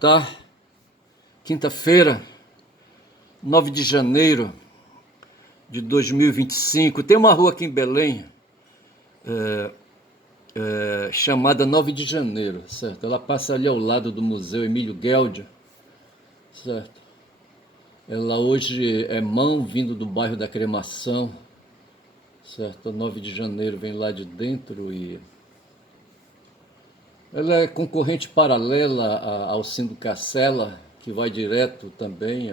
tá? Quinta-feira, 9 de janeiro de 2025. Tem uma rua aqui em Belém, chamada 9 de janeiro, certo? Ela passa ali ao lado do Museu Emílio Gueldia, certo? Ela hoje é mão vindo do bairro da Cremação, certo? 9 de janeiro vem lá de dentro e ela é concorrente paralela ao Cindo Cacela, que vai direto também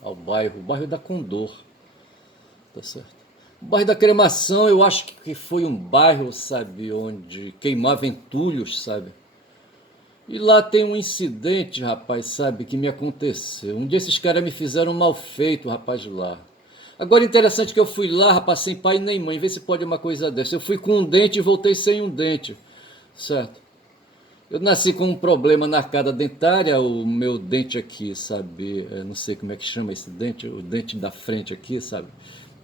ao bairro, o bairro da Condor, tá certo? O bairro da Cremação, eu acho que foi um bairro, sabe, onde queimava entulhos, sabe? E lá tem um incidente, rapaz, sabe, que me aconteceu. Um dia esses caras me fizeram um mal feito, rapaz, lá. Agora, interessante que eu fui lá, rapaz, sem pai nem mãe, vê se pode uma coisa dessa. Eu fui com um dente e voltei sem um dente, certo? Eu nasci com um problema na arcada dentária, o meu dente aqui, sabe? Eu não sei como é que chama esse dente, o dente da frente aqui, sabe?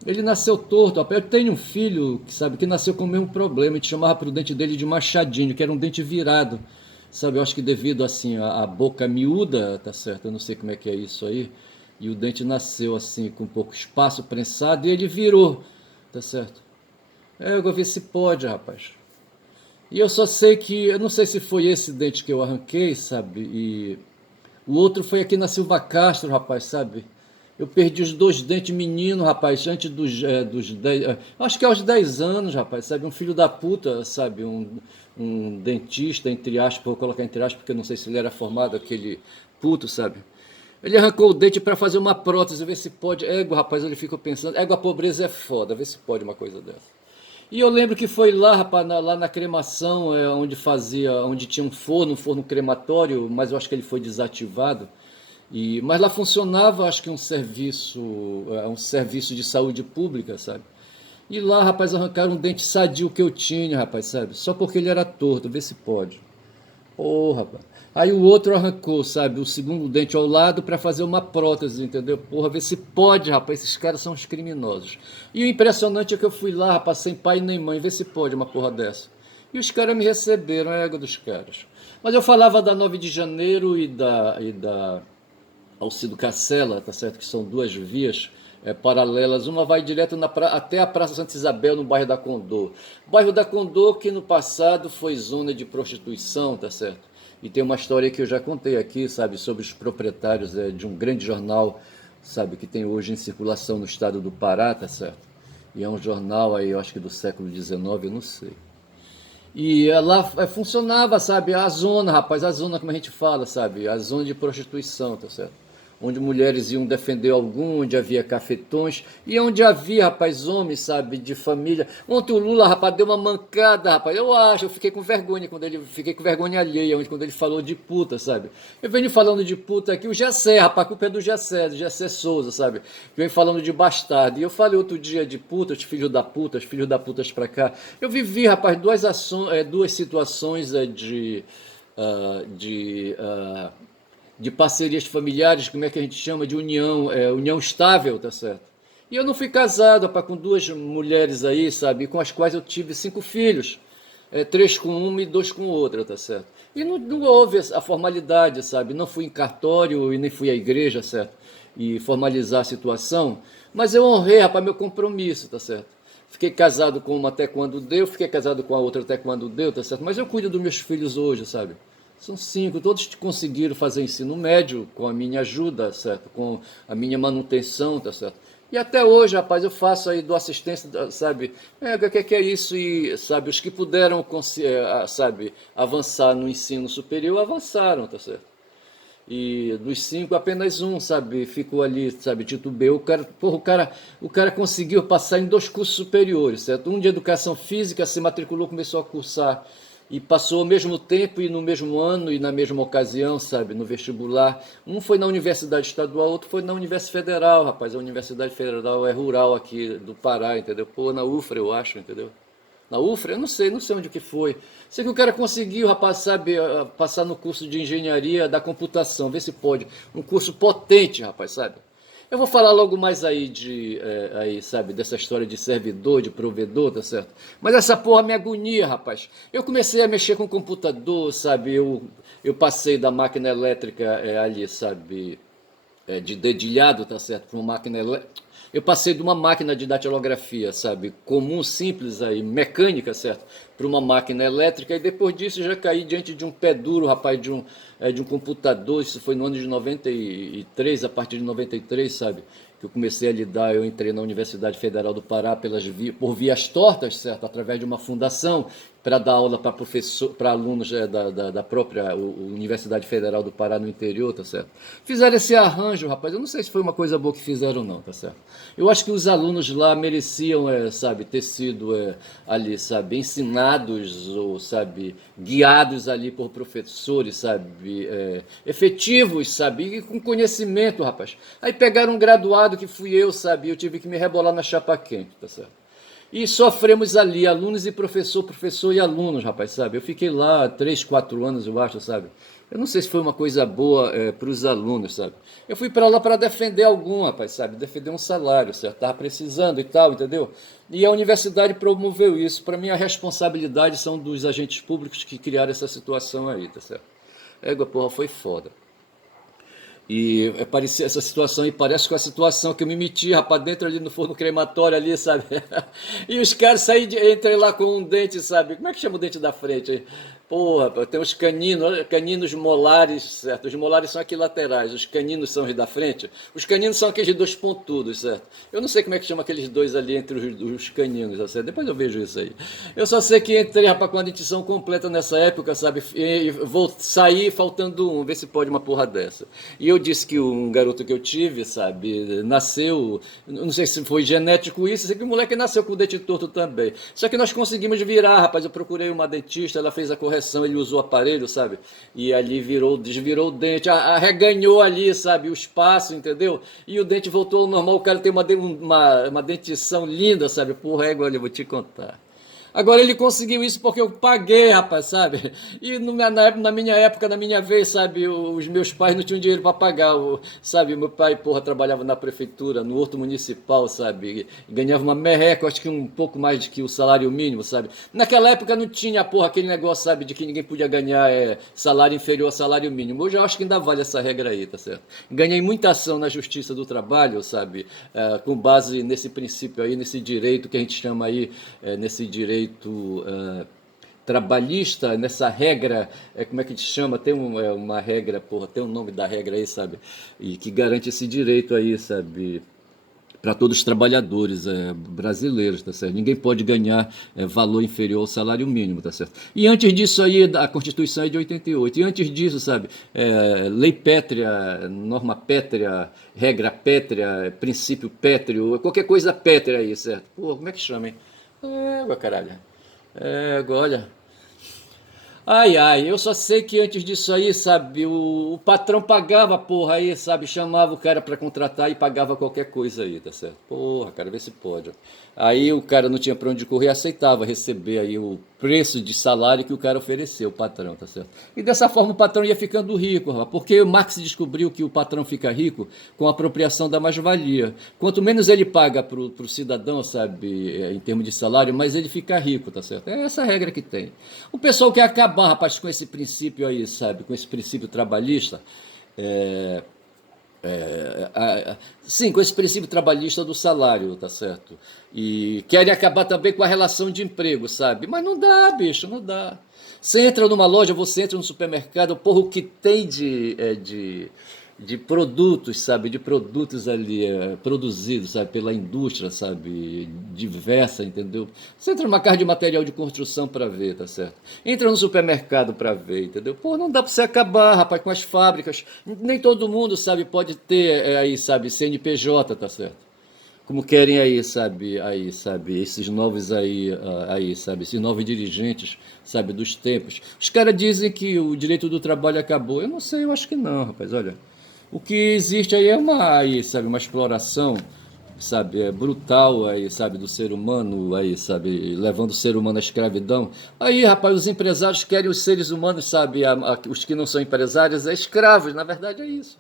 Ele nasceu torto, rapaz. Eu tenho um filho, que sabe, que nasceu com o mesmo problema. A gente chamava pro dente dele de machadinho, que era um dente virado, sabe? Eu acho que devido, assim, a boca miúda, tá certo? Eu não sei como é que é isso aí. E o dente nasceu, assim, com pouco espaço prensado e ele virou, tá certo? Eu vou ver se pode, rapaz. E eu só sei que, eu não sei se foi esse dente que eu arranquei, sabe? E o outro foi aqui na Silva Castro, rapaz, sabe? Eu perdi os dois dentes menino, rapaz, antes dos 10, acho que aos 10 anos, rapaz, sabe? Um filho da puta, sabe? Um dentista, entre aspas, vou colocar entre aspas, porque eu não sei se ele era formado, aquele puto, sabe? Ele arrancou o dente para fazer uma prótese, ver se pode. Égua, rapaz, ele ficou pensando, égua, a pobreza é foda, ver se pode uma coisa dessa. E eu lembro que foi lá, rapaz, lá na cremação, onde tinha um forno crematório, mas eu acho que ele foi desativado. Mas lá funcionava, acho que um serviço de saúde pública, sabe? E lá, rapaz, arrancaram um dente sadio que eu tinha, rapaz, sabe? Só porque ele era torto, vê se pode. Porra, rapaz. Aí o outro arrancou, sabe, o segundo dente ao lado para fazer uma prótese, entendeu? Porra, vê se pode, rapaz. Esses caras são os criminosos. E o impressionante é que eu fui lá, rapaz, sem pai nem mãe, vê se pode uma porra dessa. E os caras me receberam, a égua dos caras. Mas eu falava da 9 de janeiro e da Alcido Cacela, tá certo? Que são duas vias paralelas. Uma vai direto até a Praça Santa Isabel, no bairro da Condor. O bairro da Condor, que no passado foi zona de prostituição, tá certo? E tem uma história que eu já contei aqui, sabe, sobre os proprietários de um grande jornal, sabe, que tem hoje em circulação no estado do Pará, tá certo? E é um jornal aí, eu acho que do século XIX, eu não sei. E lá funcionava, sabe, a zona, rapaz, a zona, como a gente fala, sabe, a zona de prostituição, tá certo? Onde mulheres iam defender algum, onde havia cafetões, e onde havia, rapaz, homens, sabe, de família. Ontem o Lula, rapaz, deu uma mancada, rapaz, eu fiquei com vergonha fiquei com vergonha alheia, quando ele falou de puta, sabe? Eu venho falando de puta aqui, o Gessé, rapaz, a culpa é do Gessé Souza, sabe? Vem falando de bastardo, e eu falei outro dia de putas, filhos da putas pra cá. Eu vivi, rapaz, duas situações de parcerias familiares, como é que a gente chama, de união, união estável, tá certo? E eu não fui casado, rapaz, com duas mulheres aí, sabe, com as quais eu tive 5 filhos, três com uma e dois com outra, tá certo? E não houve a formalidade, sabe, não fui em cartório e nem fui à igreja, certo? E formalizar a situação, mas eu honrei, rapaz, meu compromisso, tá certo? Fiquei casado com uma até quando deu, fiquei casado com a outra até quando deu, tá certo? Mas eu cuido dos meus filhos hoje, sabe? São 5, todos conseguiram fazer ensino médio com a minha ajuda, certo? Com a minha manutenção, tá certo? E até hoje, rapaz, eu faço aí do assistência, sabe? O que é isso? E, sabe, os que puderam, sabe, avançar no ensino superior, avançaram, tá certo? E dos 5, apenas um, sabe, ficou ali, sabe, titubeou. O cara conseguiu passar em 2 cursos superiores, certo? Um de educação física, se matriculou, começou a cursar e passou ao mesmo tempo e no mesmo ano e na mesma ocasião, sabe, no vestibular. Um foi na Universidade Estadual, outro foi na Universidade Federal, rapaz. A Universidade Federal é rural aqui do Pará, entendeu? Pô, na UFRA, eu acho, entendeu? Na UFRA, eu não sei onde que foi. Sei que o cara conseguiu, rapaz, sabe, passar no curso de engenharia da computação, vê se pode. Um curso potente, rapaz, sabe? Eu vou falar logo mais aí aí, sabe, dessa história de servidor, de provedor, tá certo? Mas essa porra me agonia, rapaz. Eu comecei a mexer com computador, sabe? Eu passei da máquina elétrica ali, sabe? De dedilhado, tá certo? Para uma máquina elétrica. Eu passei de uma máquina de datilografia, sabe, comum, simples aí, mecânica, certo, para uma máquina elétrica, e depois disso eu já caí diante de um pé duro, rapaz, de um computador. Isso foi no ano de 93, a partir de 93, sabe, que eu comecei a lidar. Eu entrei na Universidade Federal do Pará por vias tortas, certo, através de uma fundação, para dar aula para professor, para alunos da própria Universidade Federal do Pará no interior, tá certo? Fizeram esse arranjo, rapaz. Eu não sei se foi uma coisa boa que fizeram ou não, tá certo? Eu acho que os alunos lá mereciam, sabe, ter sido ali, sabe, ensinados ou, sabe, guiados ali por professores, sabe, efetivos, sabe, e com conhecimento, rapaz. Aí pegaram um graduado que fui eu, sabe, eu tive que me rebolar na chapa quente, tá certo? E sofremos ali, alunos e professor, professor e alunos, rapaz, sabe? Eu fiquei lá 3, 4 anos, eu acho, sabe? Eu não sei se foi uma coisa boa para os alunos, sabe? Eu fui para lá para defender algum, rapaz, sabe? Defender um salário, certo? Estava precisando e tal, entendeu? E a universidade promoveu isso. Para mim, a responsabilidade são dos agentes públicos que criaram essa situação aí, tá certo? Égua, porra, foi foda. E parecia essa situação, e parece com a situação que eu me meti, rapaz, dentro ali no forno crematório ali, sabe? E os caras entrei lá com um dente, sabe? Como é que chama o dente da frente? Porra, tem os caninos molares, certo? Os molares são aqui laterais, os caninos são os da frente. Os caninos são aqueles dois pontudos, certo? Eu não sei como é que chama aqueles dois ali entre os caninos, certo? Depois eu vejo isso aí. Eu só sei que entrei, rapaz, com a dentição completa nessa época, sabe? E vou sair faltando um, ver se pode uma porra dessa. E eu disse que um garoto que eu tive, sabe, nasceu, não sei se foi genético isso, sei que o moleque nasceu com o dente torto também. Só que nós conseguimos virar, rapaz. Eu procurei uma dentista, ela fez a correção, ele usou o aparelho, sabe? E ali desvirou o dente, arreganhou ali, sabe, o espaço, entendeu? E o dente voltou ao normal. O cara tem uma dentição linda, sabe? Porra, olha, eu vou te contar. Agora ele conseguiu isso porque eu paguei, rapaz, sabe? E na minha época, na minha vez, sabe, os meus pais não tinham dinheiro para pagar, sabe? Meu pai, porra, trabalhava na prefeitura, no horto municipal, sabe? E ganhava uma merreca, acho que um pouco mais do que o salário mínimo, sabe? Naquela época não tinha, porra, aquele negócio, sabe, de que ninguém podia ganhar salário inferior ao salário mínimo. Hoje eu acho que ainda vale essa regra aí, tá certo? Ganhei muita ação na Justiça do Trabalho, sabe? Com base nesse princípio aí, nesse direito que a gente chama aí, nesse direito trabalhista, nessa regra, como é que te chama? Tem uma regra, porra, tem um nome da regra aí, sabe? E que garante esse direito aí, sabe? Para todos os trabalhadores brasileiros, tá certo? Ninguém pode ganhar valor inferior ao salário mínimo, tá certo? E antes disso aí, a Constituição é de 88, e antes disso, sabe, lei pétrea, norma pétrea, regra pétrea, princípio pétreo, qualquer coisa pétrea aí, certo? Pô, como é que chama, hein? Caralho. Olha. Ai, ai, eu só sei que antes disso aí, sabe, o patrão pagava, porra, aí, sabe, chamava o cara pra contratar e pagava qualquer coisa aí, tá certo? Porra, cara, vê se pode. Aí o cara não tinha pra onde correr, aceitava receber aí o preço de salário que o cara ofereceu, o patrão, tá certo? E dessa forma o patrão ia ficando rico, rapaz, porque o Marx descobriu que o patrão fica rico com a apropriação da mais-valia. Quanto menos ele paga pro cidadão, sabe, em termos de salário, mais ele fica rico, tá certo? É essa a regra que tem. O pessoal quer acabar, rapaz, com esse princípio aí, sabe, com esse princípio trabalhista, é, sim, com esse princípio trabalhista do salário, tá certo? E querem acabar também com a relação de emprego, sabe? Mas não dá, bicho, não dá. Você entra numa loja, você entra no supermercado, porra, o que tem de produtos, sabe? De produtos ali produzidos, sabe? Pela indústria, sabe? Diversa, entendeu? Você entra numa casa de material de construção para ver, tá certo? Entra no supermercado para ver, entendeu? Pô, não dá para você acabar, rapaz, com as fábricas. Nem todo mundo, sabe, pode ter aí, sabe, CNPJ, tá certo? Como querem aí, sabe, esses novos aí, sabe, esses novos dirigentes, sabe, dos tempos. Os caras dizem que o direito do trabalho acabou. Eu não sei, eu acho que não, rapaz, olha. O que existe aí aí, sabe, uma exploração, sabe, brutal aí, sabe, do ser humano aí, sabe, levando o ser humano à escravidão. Aí, rapaz, os empresários querem os seres humanos, sabe, os que não são empresários, escravos, na verdade é isso.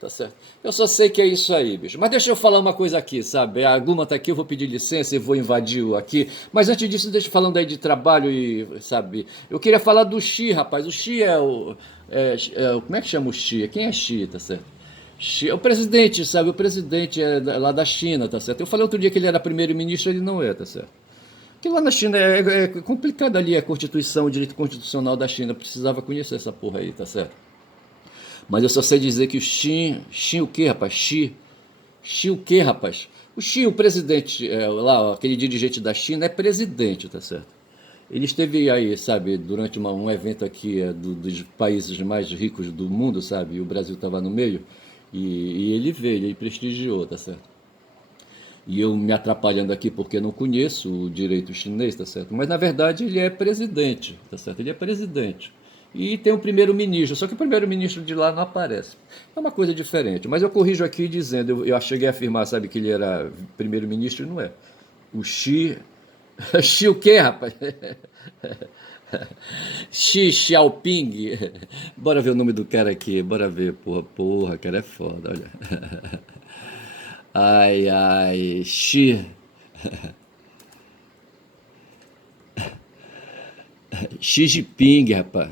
Tá certo? Eu só sei que é isso aí, bicho. Mas deixa eu falar uma coisa aqui, sabe? A Guma tá aqui, eu vou pedir licença e vou invadir o aqui. Mas antes disso, deixa eu falando aí de trabalho e, sabe? Eu queria falar do Xi, rapaz. O Xi é o. Como é que chama o Xi? Quem é Xi, tá certo? Xi é o presidente, sabe? O presidente é lá da China, tá certo? Eu falei outro dia que ele era primeiro-ministro, ele não é, tá certo? Porque lá na China é complicado ali a Constituição, o direito constitucional da China. Precisava conhecer essa porra aí, tá certo? Mas eu só sei dizer que o Xi o quê, rapaz? Xi o quê, rapaz? O Xi, o presidente, lá, aquele dirigente da China, é presidente, tá certo? Ele esteve aí, sabe, durante um evento aqui dos países mais ricos do mundo, sabe? E o Brasil estava no meio. E ele veio, ele prestigiou, tá certo? E eu me atrapalhando aqui porque não conheço o direito chinês, tá certo? Mas na verdade ele é presidente, tá certo? Ele é presidente. E tem o primeiro-ministro, só que o primeiro-ministro de lá não aparece. É uma coisa diferente. Mas eu corrijo aqui dizendo, eu cheguei a afirmar, sabe, que ele era primeiro-ministro e não é. O Xi. Xi o quê, rapaz? Xi Xiaoping. Bora ver o nome do cara aqui, bora ver, porra. Porra, cara é foda, olha. Ai, ai, Xi Jinping, rapaz.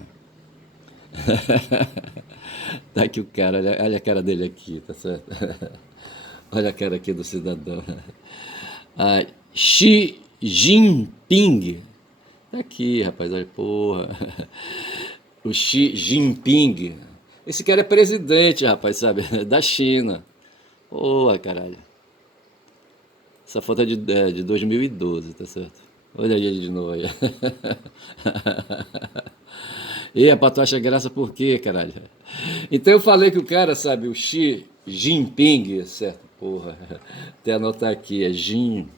Tá aqui o cara, olha a cara dele aqui, tá certo? Olha a cara aqui do cidadão. Ah, Xi Jinping. Tá aqui, rapaz, olha, porra. O Xi Jinping. Esse cara é presidente, rapaz, sabe? Da China. Porra, caralho. Essa foto é de 2012, tá certo? Olha aí ele de novo aí. E rapaz, tu acha graça por quê, caralho? Então eu falei que o cara, sabe, o Xi Jinping, certo? Porra. Até anotar aqui, é Jinping.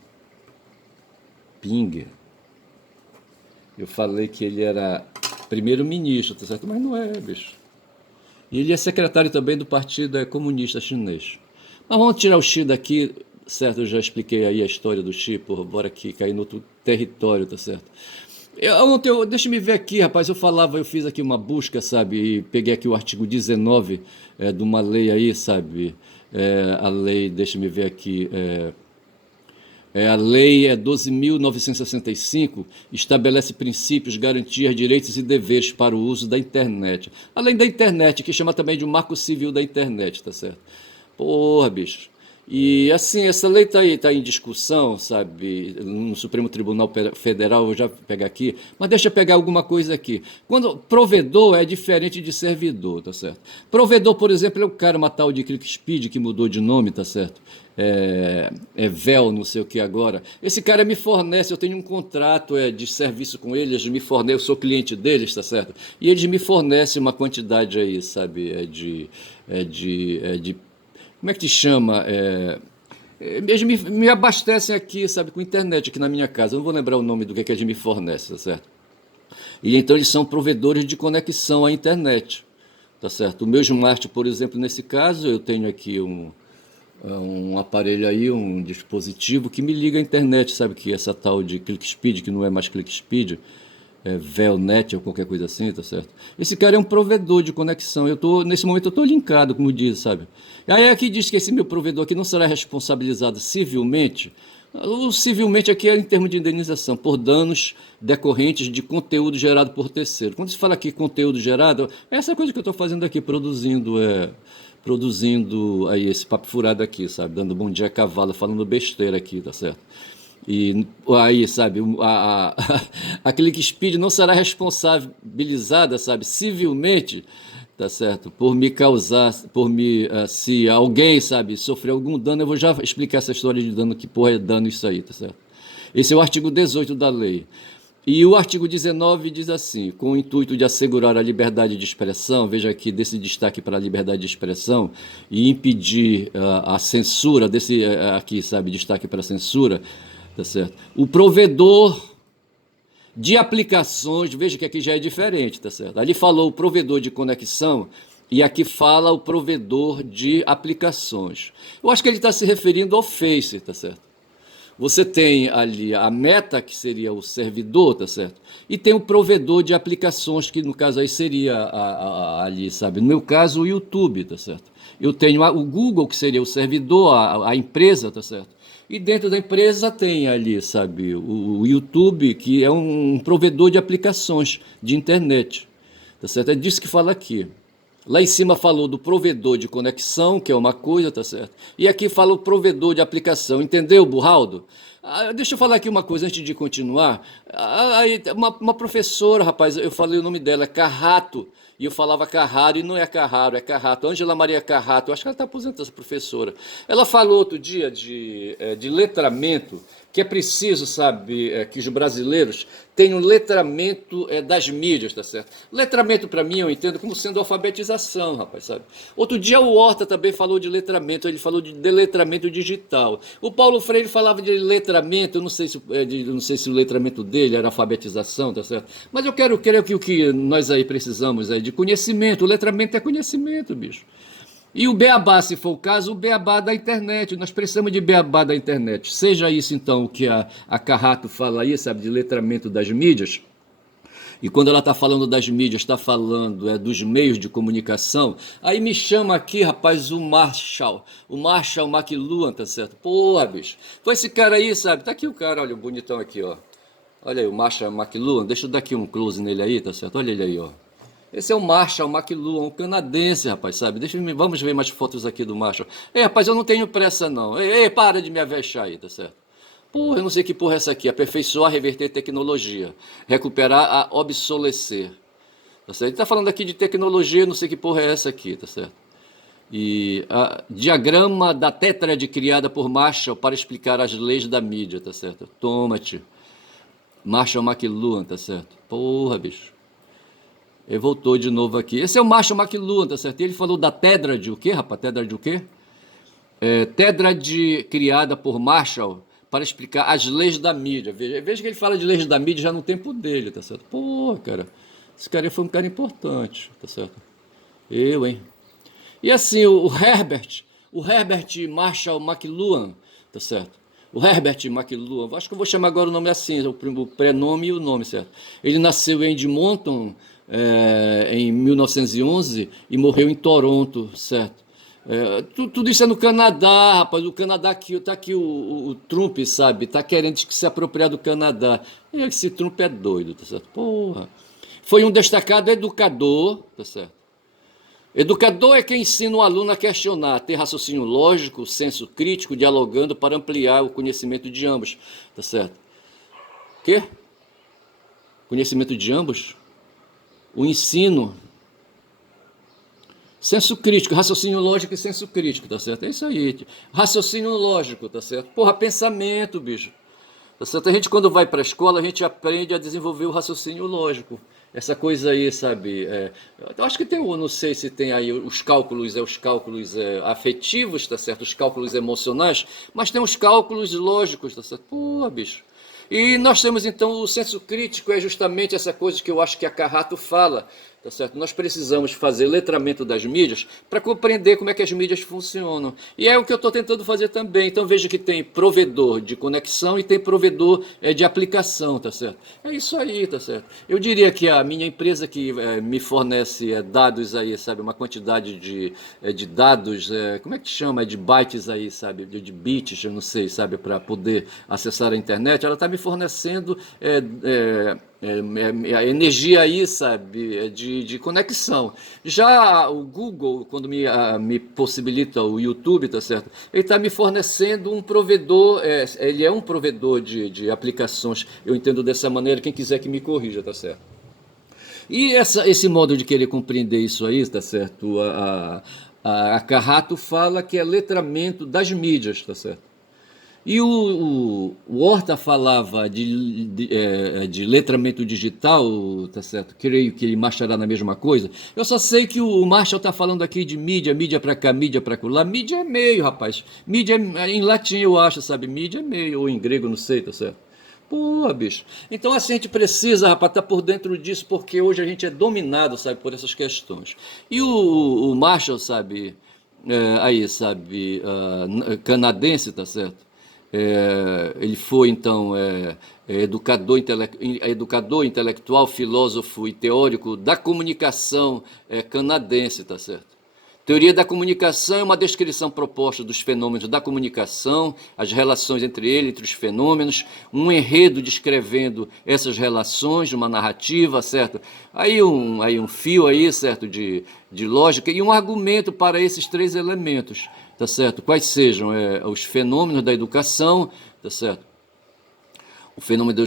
Eu falei que ele era primeiro-ministro, tá certo? Mas não é, bicho. E ele é secretário também do Partido Comunista Chinês. Mas vamos tirar o Xi daqui, certo? Eu já expliquei aí a história do Xi, porra, bora aqui cair no outro território, tá certo? Ontem, deixa me ver aqui, rapaz, eu fiz aqui uma busca, sabe, e peguei aqui o artigo 19 de uma lei aí, sabe, a lei, deixa me ver aqui, a lei 12.965, estabelece princípios, garantias, direitos e deveres para o uso da internet. Além da internet, que chama também de um marco civil da internet, tá certo? Porra, bicho. E assim, essa lei tá em discussão, sabe, no Supremo Tribunal Federal, eu vou já pegar aqui, mas deixa eu pegar alguma coisa aqui. Quando provedor é diferente de servidor, tá certo? Provedor, por exemplo, é o cara, uma tal de ClickSpeed, que mudou de nome, tá certo? Vel, não sei o que agora. Esse cara me fornece, eu tenho um contrato de serviço com eles, me fornecem, eu sou cliente deles, tá certo? E eles me fornecem uma quantidade aí, sabe, de como é que te chama? Eles me abastecem aqui, sabe, com internet aqui na minha casa. Eu não vou lembrar o nome do que eles me fornecem, tá certo? E então eles são provedores de conexão à internet, tá certo? O meu Smart, por exemplo, nesse caso, eu tenho aqui um aparelho aí, um dispositivo que me liga à internet, sabe? Que é essa tal de ClickSpeed, que não é mais ClickSpeed, Velnet ou qualquer coisa assim, tá certo? Esse cara é um provedor de conexão. Nesse momento eu estou linkado, como diz, sabe? Aí aqui diz que esse meu provedor aqui não será responsabilizado civilmente. O civilmente aqui é em termos de indenização por danos decorrentes de conteúdo gerado por terceiro. Quando se fala aqui conteúdo gerado, é essa coisa que eu estou fazendo aqui, produzindo aí esse papo furado aqui, sabe? Dando bom dia a cavalo, falando besteira aqui, tá certo? E aí, sabe, a ClickSpeed não será responsabilizada, sabe, civilmente, tá certo, se alguém, sabe, sofrer algum dano, eu vou já explicar essa história de dano, que porra é dano isso aí, tá certo? Esse é o artigo 18 da lei. E o artigo 19 diz assim: com o intuito de assegurar a liberdade de expressão, veja aqui desse destaque para a liberdade de expressão, e impedir a censura, aqui, sabe, destaque para a censura, tá certo? O provedor de aplicações, veja que aqui já é diferente, tá certo? Ali falou o provedor de conexão e aqui fala o provedor de aplicações. Eu acho que ele está se referindo ao Face, tá certo? Você tem ali a Meta, que seria o servidor, tá certo? E tem o provedor de aplicações, que no caso aí seria ali, sabe? No meu caso, o YouTube, tá certo? Eu tenho o Google, que seria o servidor, a empresa, tá certo? E dentro da empresa tem ali, sabe, o YouTube, que é um provedor de aplicações de internet, tá certo? É disso que fala aqui. Lá em cima falou do provedor de conexão, que é uma coisa, tá certo? E aqui fala o provedor de aplicação, entendeu, Burraldo? Deixa eu falar aqui uma coisa antes de continuar. Uma professora, rapaz, eu falei o nome dela, é Carrato, e eu falava Carraro, e não é Carraro, é Carrato. Ângela Maria Carrato, eu acho que ela está aposentada, essa professora. Ela falou outro dia de letramento, que é preciso, sabe, que os brasileiros tenham letramento das mídias, tá certo? Letramento, para mim, eu entendo como sendo alfabetização, rapaz, sabe? Outro dia o Horta também falou de letramento, ele falou de deletramento digital. O Paulo Freire falava de letramento, eu não sei se, não sei se o letramento dele era alfabetização, tá certo? Mas eu quero que o que nós aí precisamos é de conhecimento, o letramento é conhecimento, bicho. E o beabá, se for o caso, o beabá da internet. Nós precisamos de beabá da internet. Seja isso, então, o que a Carrato fala aí, sabe, de letramento das mídias. E quando ela está falando das mídias, está falando dos meios de comunicação. Aí me chama aqui, rapaz, o Marshall McLuhan, tá certo? Porra, bicho. Foi esse cara aí, sabe? Tá aqui o cara, olha, o bonitão aqui, ó. Olha aí, o Marshall McLuhan. Deixa eu dar aqui um close nele aí, tá certo? Olha ele aí, ó. Esse é o Marshall McLuhan, um canadense, rapaz, sabe? Vamos ver mais fotos aqui do Marshall. Ei, rapaz, eu não tenho pressa, não. Ei, para de me avexar aí, tá certo? Porra, eu não sei que porra é essa aqui. Aperfeiçoar, reverter tecnologia. Recuperar, a obsolescer. Tá certo? Ele tá falando aqui de tecnologia, eu não sei que porra é essa aqui, tá certo? E a diagrama da tétrade criada por Marshall para explicar as leis da mídia, tá certo? Toma-te. Marshall McLuhan, tá certo? Porra, bicho. Ele voltou de novo aqui. Esse é o Marshall McLuhan, tá certo? Ele falou da tétrade, o quê, rapaz? Tétrade o quê? Tétrade criada por Marshall para explicar as leis da mídia. Veja que ele fala de leis da mídia já no tempo dele, tá certo? Pô, cara, esse cara foi um cara importante, tá certo? Hein? E assim, o Herbert Marshall McLuhan, tá certo? O Herbert McLuhan, acho que eu vou chamar agora o nome assim, o prenome e o nome, certo? Ele nasceu em Edmonton, em 1911 e morreu em Toronto, certo? Tudo isso é no Canadá, rapaz. O Canadá aqui, tá aqui o Trump, sabe? Tá querendo que se apropriar do Canadá. Esse Trump é doido, tá certo? Porra. Foi um destacado educador, tá certo? Educador é quem ensina o aluno a questionar, ter raciocínio lógico, senso crítico, dialogando para ampliar o conhecimento de ambos, tá certo? Quê? Conhecimento de ambos? O ensino. Senso crítico, raciocínio lógico e senso crítico, tá certo? É isso aí. Raciocínio lógico, tá certo? Porra, pensamento, bicho. Tá certo? A gente, quando vai para a escola, a gente aprende a desenvolver o raciocínio lógico. Essa coisa aí, sabe? Eu acho que tem, eu não sei se tem aí os cálculos afetivos, tá certo? Os cálculos emocionais, mas tem os cálculos lógicos, tá certo? Pô, bicho. E nós temos então o senso crítico, é justamente essa coisa que eu acho que a Carrato fala, tá certo? Nós precisamos fazer letramento das mídias para compreender como é que as mídias funcionam. E é o que eu estou tentando fazer também. Então veja que tem provedor de conexão e tem provedor de aplicação, tá certo? É isso aí, tá certo? Eu diria que a minha empresa que me fornece dados aí, sabe? Uma quantidade de dados, como é que chama? De bytes aí, sabe? De bits, eu não sei, sabe? Para poder acessar a internet, ela está me fornecendo a energia aí, sabe, de conexão. Já o Google, quando me possibilita o YouTube, tá certo? Ele está me fornecendo um provedor, ele é um provedor de aplicações, eu entendo dessa maneira, quem quiser que me corrija, tá certo? E esse modo de querer compreender isso aí, tá certo? A Carrato fala que é letramento das mídias, tá certo? E o Horta falava de letramento digital, tá certo? Creio que ele marchará na mesma coisa. Eu só sei que o Marshall está falando aqui de mídia para cá, mídia para lá. Mídia é meio, rapaz. Mídia em latim, eu acho, sabe? Mídia é meio, ou em grego, não sei, tá certo? Pô, bicho. Então assim a gente precisa, rapaz, estar por dentro disso, porque hoje a gente é dominado, sabe, por essas questões. E o Marshall, sabe, aí, sabe, canadense, tá certo? Ele foi, então, educador intelectual, filósofo e teórico da comunicação canadense, tá certo? Teoria da comunicação é uma descrição proposta dos fenômenos da comunicação, as relações entre ele, entre os fenômenos, um enredo descrevendo essas relações, uma narrativa, certo? Aí um fio aí, certo, de lógica e um argumento para esses três elementos, tá certo? Quais sejam os fenômenos da educação, tá certo? O fenômeno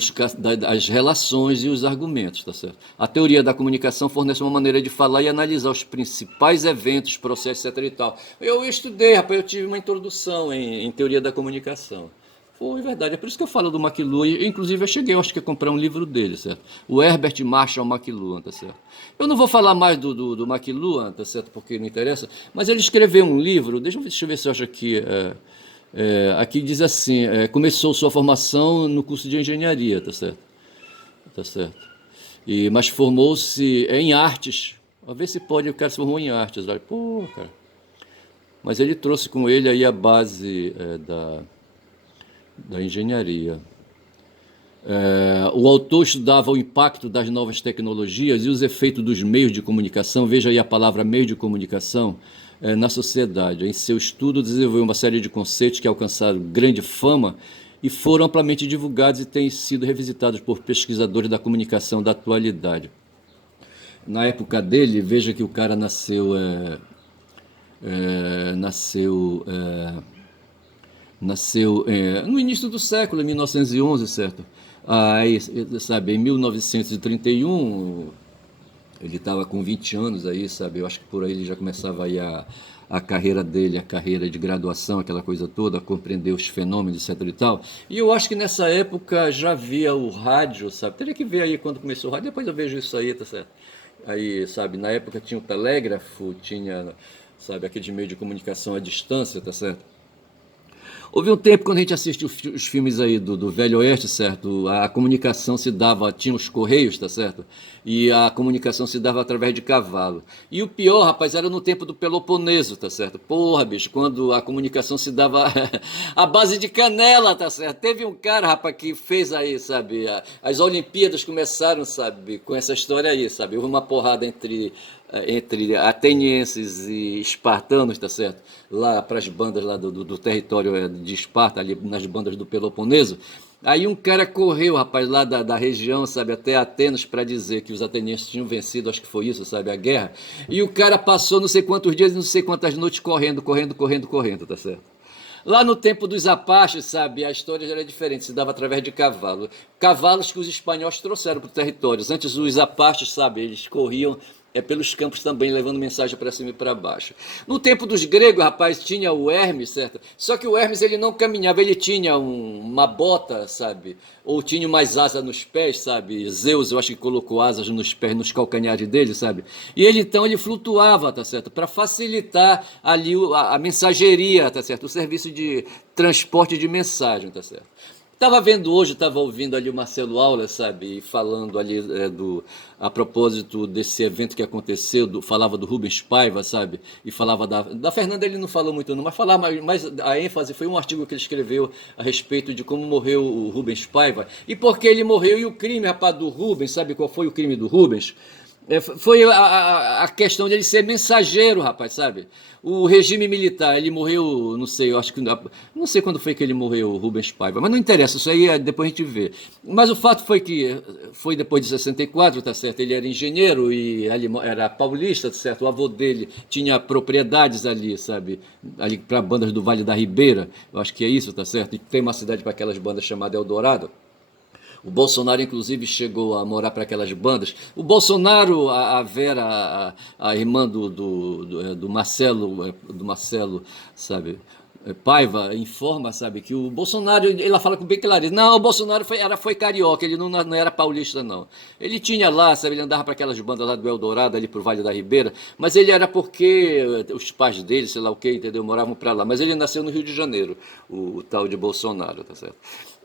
das relações e os argumentos, tá certo? A teoria da comunicação fornece uma maneira de falar e analisar os principais eventos, processos, etc e tal. Eu estudei, rapaz, eu tive uma introdução em teoria da comunicação. Foi verdade, é por isso que eu falo do McLuhan. Inclusive, eu cheguei, eu acho que a comprar um livro dele, certo? O Herbert Marshall McLuhan, tá certo? Eu não vou falar mais do McLuhan, tá certo? Porque não interessa, mas ele escreveu um livro, deixa eu ver se eu acho aqui. Aqui diz assim, começou sua formação no curso de engenharia, tá certo? Tá certo. Mas formou-se em artes. A ver se pode, o cara se formou em artes. Olha, pô, cara. Mas ele trouxe com ele aí a base da engenharia. O autor estudava o impacto das novas tecnologias e os efeitos dos meios de comunicação, veja aí a palavra meio de comunicação, na sociedade. Em seu estudo desenvolveu uma série de conceitos que alcançaram grande fama e foram amplamente divulgados e têm sido revisitados por pesquisadores da comunicação da atualidade. Na época dele, veja que o cara nasceu no início do século, em 1911, certo? Aí, sabe, em 1931, ele estava com 20 anos aí, sabe? Eu acho que por aí ele já começava aí a carreira dele, a carreira de graduação, aquela coisa toda, a compreender os fenômenos, etc e tal. E eu acho que nessa época já havia o rádio, sabe? Teria que ver aí quando começou o rádio, depois eu vejo isso aí, tá certo? Aí, sabe, na época tinha o telégrafo, tinha, sabe, aquele meio de comunicação à distância, tá certo? Houve um tempo quando a gente assiste os filmes aí do Velho Oeste, certo? A comunicação se dava, tinha os correios, tá certo? E a comunicação se dava através de cavalo. E o pior, rapaz, era no tempo do Peloponeso, tá certo? Porra, bicho, quando a comunicação se dava à base de canela, tá certo? Teve um cara, rapaz, que fez aí, sabe? As Olimpíadas começaram, sabe, com essa história aí, sabe? Houve uma porrada entre atenienses e espartanos, tá certo? Lá para as bandas lá do território de Esparta, ali nas bandas do Peloponeso. Aí um cara correu, rapaz, lá da região, sabe, até Atenas para dizer que os atenienses tinham vencido, acho que foi isso, sabe, a guerra. E o cara passou não sei quantos dias, não sei quantas noites correndo, tá certo? Lá no tempo dos Apaches, sabe, a história já era diferente, se dava através de cavalo. Cavalos que os espanhóis trouxeram para o território. Antes os Apaches, sabe, eles corriam pelos campos também, levando mensagem para cima e para baixo. No tempo dos gregos, rapaz, tinha o Hermes, certo? Só que o Hermes ele não caminhava, ele tinha uma bota, sabe? Ou tinha mais asa nos pés, sabe? Zeus, eu acho que colocou asas nos pés, nos calcanhares dele, sabe? E ele então ele flutuava, tá certo? Para facilitar ali a mensageria, tá certo? O serviço de transporte de mensagem, tá certo? Estava vendo hoje, estava ouvindo ali o Marcelo Aulas, sabe, falando ali a propósito desse evento que aconteceu, falava do Rubens Paiva, sabe, e falava da Fernanda, ele não falou muito não, mas falava, mas a ênfase foi um artigo que ele escreveu a respeito de como morreu o Rubens Paiva e por que ele morreu e o crime, rapaz, do Rubens, sabe qual foi o crime do Rubens? Foi a questão dele ser mensageiro, rapaz, sabe? O regime militar, ele morreu, não sei, eu acho que. Não sei quando foi que ele morreu, o Rubens Paiva, mas não interessa, isso aí depois a gente vê. Mas o fato foi que foi depois de 64, tá certo? Ele era engenheiro e ali era paulista, tá certo? O avô dele tinha propriedades ali, sabe? Ali para bandas do Vale da Ribeira, eu acho que é isso, tá certo? E tem uma cidade para aquelas bandas chamada Eldorado. O Bolsonaro, inclusive, chegou a morar para aquelas bandas. O Bolsonaro, a Vera, a irmã do Marcelo, sabe, Paiva, informa, sabe, que o Bolsonaro, ela fala com bem clareza, não, o Bolsonaro foi carioca, ele não era paulista, não. Ele tinha lá, sabe, ele andava para aquelas bandas lá do Eldorado, ali pro Vale da Ribeira, mas ele era porque os pais dele, sei lá o que, entendeu, moravam para lá. Mas ele nasceu no Rio de Janeiro, o tal de Bolsonaro, tá certo?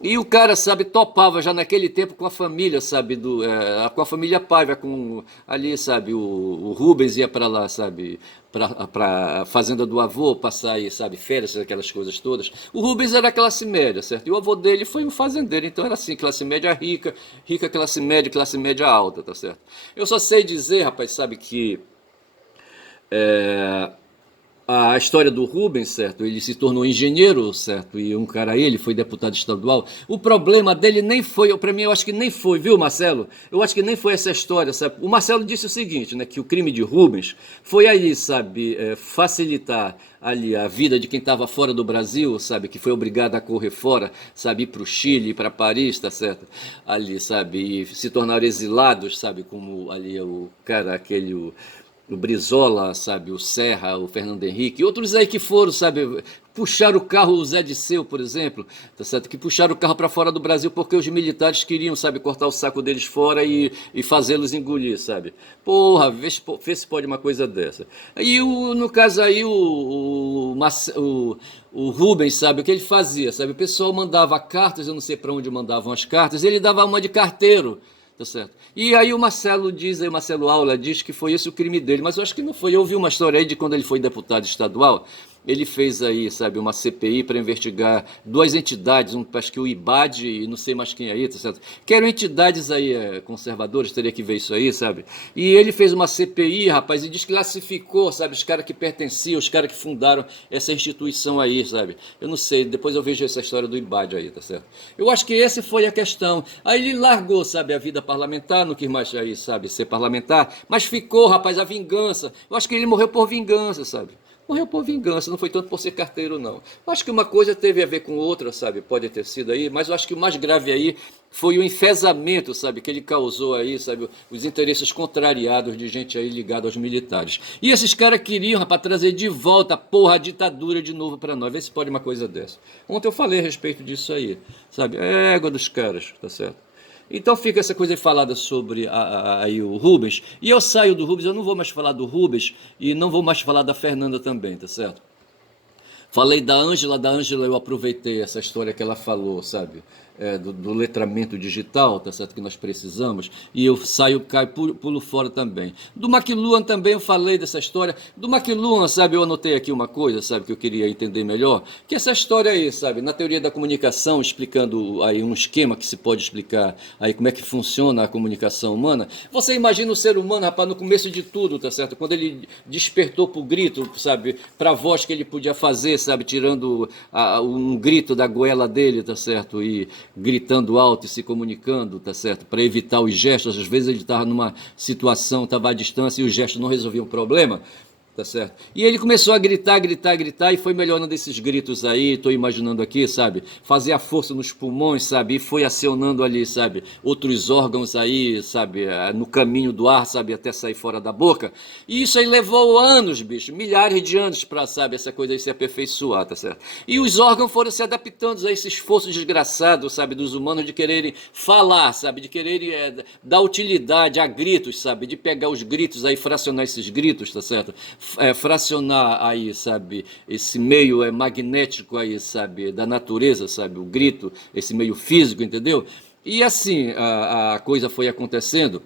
E o cara, sabe, topava já naquele tempo com a família, sabe, com a família Paiva, com ali, sabe, o Rubens ia para lá, sabe, para a fazenda do avô, passar aí, sabe, férias, aquelas coisas todas. O Rubens era classe média, certo? E o avô dele foi um fazendeiro, então era assim, classe média rica, rica classe média alta, tá certo? Eu só sei dizer, rapaz, sabe, que a história do Rubens, certo? Ele se tornou engenheiro, certo? E um cara, ele foi deputado estadual. O problema dele nem foi, para mim, eu acho que nem foi, viu, Marcelo? Eu acho que nem foi essa história, sabe? O Marcelo disse o seguinte, né? Que o crime de Rubens foi aí, sabe? Facilitar ali a vida de quem estava fora do Brasil, sabe? Que foi obrigado a correr fora, sabe? Ir para o Chile, ir para Paris, tá certo? Ali, sabe? E se tornaram exilados, sabe? Como ali o cara, aquele. O Brizola, sabe, o Serra, o Fernando Henrique, e outros aí que foram, sabe, puxaram o carro, o Zé Disseu, por exemplo, tá certo, que puxaram o carro para fora do Brasil porque os militares queriam, sabe, cortar o saco deles fora e fazê-los engolir, sabe. Porra, vê se pode uma coisa dessa. E no caso aí, o Rubens, sabe, o que ele fazia, sabe, o pessoal mandava cartas, eu não sei para onde mandavam as cartas, ele dava uma de carteiro, tá certo? E aí o Marcelo diz, aí o Marcelo Aula diz que foi esse o crime dele, mas eu acho que não foi. Eu ouvi uma história aí de quando ele foi deputado estadual, ele fez aí, sabe, uma CPI para investigar duas entidades, acho que o IBAD e não sei mais quem aí, tá certo? Que eram entidades aí conservadoras, teria que ver isso aí, sabe? E ele fez uma CPI, rapaz, e desclassificou, sabe, os caras que pertenciam, os caras que fundaram essa instituição aí, sabe? Eu não sei, depois eu vejo essa história do IBAD aí, tá certo? Eu acho que essa foi a questão. Aí ele largou, sabe, a vida parlamentar, não quis mais aí, sabe, ser parlamentar, mas ficou, rapaz, a vingança. Eu acho que ele morreu por vingança, sabe? Morreu por vingança, não foi tanto por ser carteiro, não. Eu acho que uma coisa teve a ver com outra, sabe? Pode ter sido aí, mas eu acho que o mais grave aí foi o enfesamento, sabe? Que ele causou aí, sabe? Os interesses contrariados de gente aí ligada aos militares. E esses caras queriam, rapaz, trazer de volta a porra a ditadura de novo para nós. Vê se pode uma coisa dessa. Ontem eu falei a respeito disso aí, sabe? É égua dos caras, tá certo? Então fica essa coisa aí falada sobre aí o Rubens. E eu saio do Rubens, eu não vou mais falar do Rubens e não vou mais falar da Fernanda também, tá certo? Falei da Ângela eu aproveitei essa história que ela falou, sabe? Do letramento digital, tá certo? Que nós precisamos, e eu saio, caio, pulo fora também. Do McLuhan também eu falei dessa história. Do McLuhan, sabe, eu anotei aqui uma coisa, sabe, que eu queria entender melhor, que essa história aí, sabe, na teoria da comunicação, explicando aí um esquema que se pode explicar aí como é que funciona a comunicação humana. Você imagina o ser humano, rapaz, no começo de tudo, tá certo? Quando ele despertou pro grito, sabe, pra voz que ele podia fazer, sabe, tirando um grito da goela dele, tá certo? E gritando alto e se comunicando, tá certo? Para evitar os gestos. Às vezes ele estava numa situação, estava à distância e os gestos não resolviam o problema. Tá certo? E ele começou a gritar, gritar, gritar e foi melhorando esses gritos aí, estou imaginando aqui, sabe? Fazer a força nos pulmões, sabe? E foi acionando ali, sabe? Outros órgãos aí, sabe? No caminho do ar, sabe? Até sair fora da boca. E isso aí levou anos, bicho, milhares de anos para, sabe? Essa coisa aí se aperfeiçoar, tá certo? E os órgãos foram se adaptando a esse esforço desgraçado, sabe? Dos humanos de quererem falar, sabe? De quererem dar utilidade a gritos, sabe? De pegar os gritos aí, fracionar esses gritos, tá certo? Fracionar aí, sabe, esse meio magnético aí, sabe, da natureza, sabe, o grito, esse meio físico, entendeu? E assim a coisa foi acontecendo,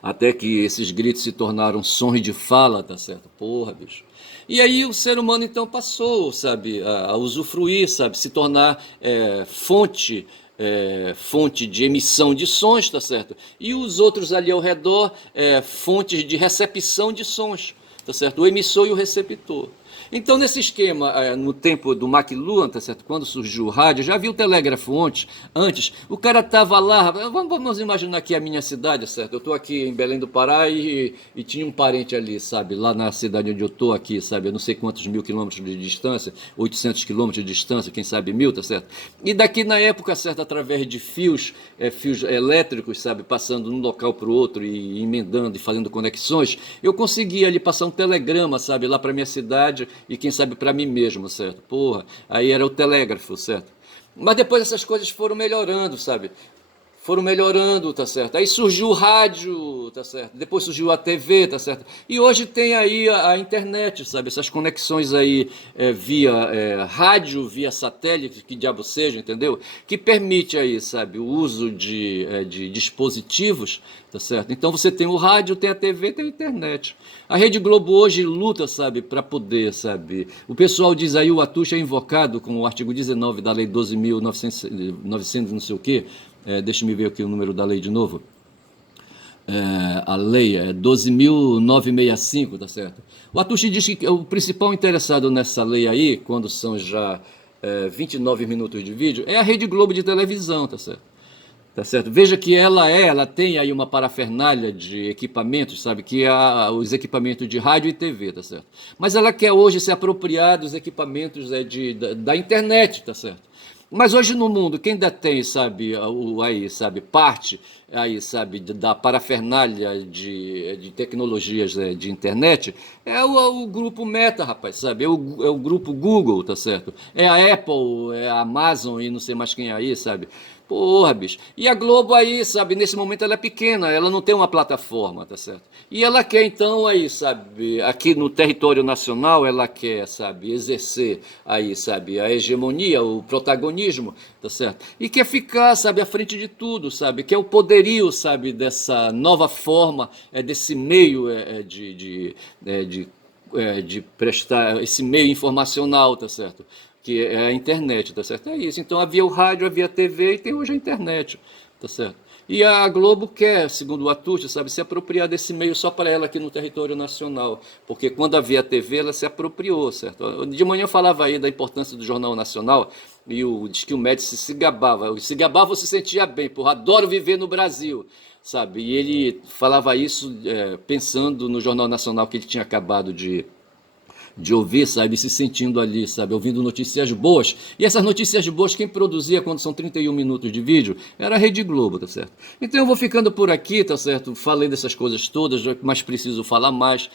até que esses gritos se tornaram sons de fala, tá certo? Porra, bicho. E aí o ser humano então passou, sabe, a usufruir, sabe, se tornar fonte de emissão de sons, tá certo? E os outros ali ao redor, fontes de recepção de sons, tá certo? O emissor e o receptor. Então, nesse esquema, no tempo do McLuhan, tá certo? Quando surgiu o rádio, já viu o telégrafo antes, o cara tava lá, vamos imaginar aqui a minha cidade, certo? Eu estou aqui em Belém do Pará e tinha um parente ali, sabe? Lá na cidade onde eu estou aqui, sabe? Eu não sei quantos mil quilômetros de distância, 800 quilômetros de distância, quem sabe 1000, tá certo? E daqui na época, certo? Através de fios elétricos, sabe? Passando de um local para o outro e emendando e fazendo conexões, eu conseguia ali passar um telegrama, sabe? Lá para minha cidade e quem sabe para mim mesmo, certo? Porra, aí era o telégrafo, certo? Mas depois essas coisas foram melhorando, sabe? foram melhorando, tá certo? Aí surgiu o rádio, tá certo? Depois surgiu a TV, tá certo? E hoje tem aí a internet, sabe? Essas conexões aí via rádio, via satélite, que diabo seja, entendeu? Que permite aí, sabe, o uso de dispositivos, tá certo? Então você tem o rádio, tem a TV, tem a internet. A Rede Globo hoje luta, sabe, para poder, sabe? O pessoal diz aí, o Atucha é invocado com o artigo 19 da Lei 12.900, não sei o quê. Deixa eu ver aqui o número da lei de novo. A lei é 12.965, tá certo? O Atushi diz que o principal interessado nessa lei aí, quando são já 29 minutos de vídeo, é a Rede Globo de televisão, tá certo? Tá certo? Veja que ela tem aí uma parafernália de equipamentos, sabe? Que é os equipamentos de rádio e TV, tá certo? Mas ela quer hoje se apropriar dos equipamentos da internet, tá certo? Mas hoje no mundo, quem detém, sabe, aí, sabe, parte aí, sabe, da parafernália de tecnologias de internet, é o grupo Meta, rapaz, sabe? É o grupo Google, tá certo? É a Apple, é a Amazon e não sei mais quem aí, sabe? Porra, bicho. E a Globo aí, sabe, nesse momento ela é pequena, ela não tem uma plataforma, tá certo? E ela quer então aí, sabe, aqui no território nacional, ela quer, sabe, exercer aí, sabe, a hegemonia, o protagonismo, tá certo? E quer ficar, sabe, à frente de tudo, sabe? Quer o poderio, sabe, dessa nova forma, desse meio de prestar esse meio informacional, tá certo? Que é a internet, tá certo? É isso. Então havia o rádio, havia a TV e tem hoje a internet, tá certo? E a Globo quer, segundo o Atucha, sabe, se apropriar desse meio só para ela aqui no território nacional, porque quando havia a TV ela se apropriou, certo? De manhã eu falava aí da importância do Jornal Nacional e diz que o Médici se gabava ou se sentia bem, porra, adoro viver no Brasil, sabe? E ele falava isso pensando no Jornal Nacional que ele tinha acabado de ouvir, sabe, se sentindo ali, sabe, ouvindo notícias boas. E essas notícias boas, quem produzia quando são 31 minutos de vídeo, era a Rede Globo, tá certo? Então eu vou ficando por aqui, tá certo? Falei dessas coisas todas, mas preciso falar mais.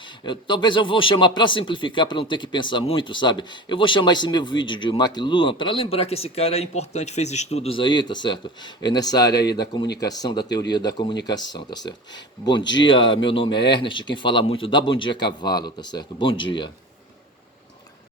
Talvez eu vou chamar, para simplificar, para não ter que pensar muito, sabe? Eu vou chamar esse meu vídeo de McLuhan para lembrar que esse cara é importante, fez estudos aí, tá certo? Nessa área aí da comunicação, da teoria da comunicação, tá certo? Bom dia, meu nome é Ernest, quem fala muito dá bom dia cavalo, tá certo? Bom dia.